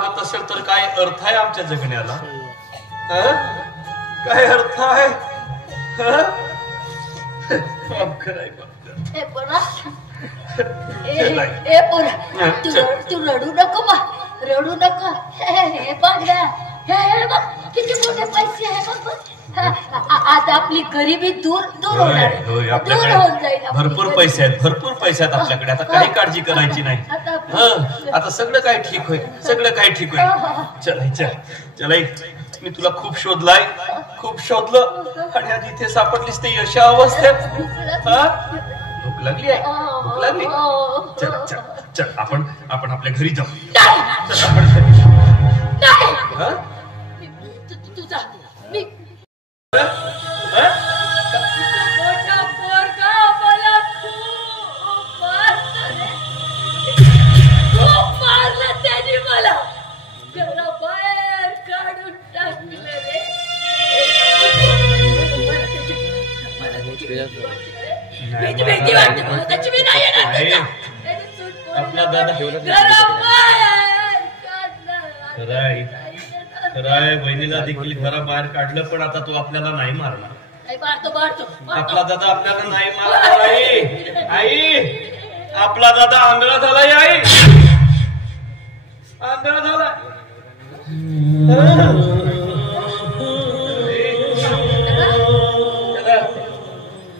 असेल तर काय अर्थ आहे आमच्या जगण्याला? काय अर्थ आहे? तू रडू नको बा, रडू नको. हे बघ ना, हे बघ किती मोठे पैसे आहे बघ. आता आपली गरिबी दूर दूर होणार, दूर होऊन जाईल. भरपूर पैसे आहेत, भरपूर पैसे आहेत आपल्याकडे. आता काही काळजी करायची नाही. आता सगळं काय ठीक होईल, सगळं काय ठीक होईल. चल मी तुला खूप शोधलाय, खूप शोधलं आणि आज इथे सापडलीस ते अशा अवस्थेत. भूक लागली आहे, भूक लागली. चल आपण आपल्या घरी जाऊ. चल आपण आपला दादा खराय बहिणीला देखील घरा बाहेर काढलं, पण आता तो आपल्याला नाही मारणार. आपला दादा आपल्याला नाही मारणार. आई आपला दादा आंधळा झालाय. आई आंधळा झाला.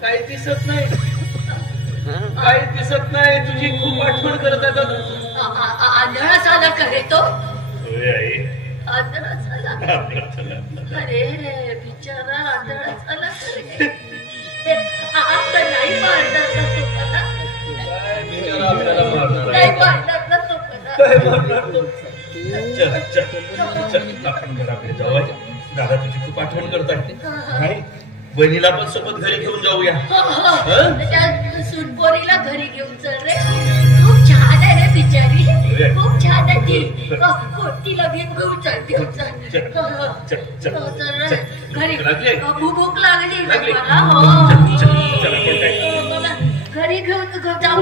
काही दिसत नाही, काही दिसत नाही. तुझी खूप आठवण करत आहे दादा. आंधळा झाला करे तो. आई आंधळा झाला. अरे बिचारा आंधळा झाला करे. आता नाही मारणार ना तो मला. बिचारा आपल्याला मारणार नाही मारणार ना तो मला. काय मारणार तो? चल आपण घराकडे जाऊ. दादा तुझी खूप आठवण करत आहे. बहिणीला पण सोबत घरी घेऊन जाऊया. त्या सुनपोरीला घरी घेऊन चल रे. खूप छान आहे रे बिचारी, खूप छान आहे ती. तिला घेऊन चल, घेऊन चल घरी. भूक लागली मला. घरी घेऊन जाऊ.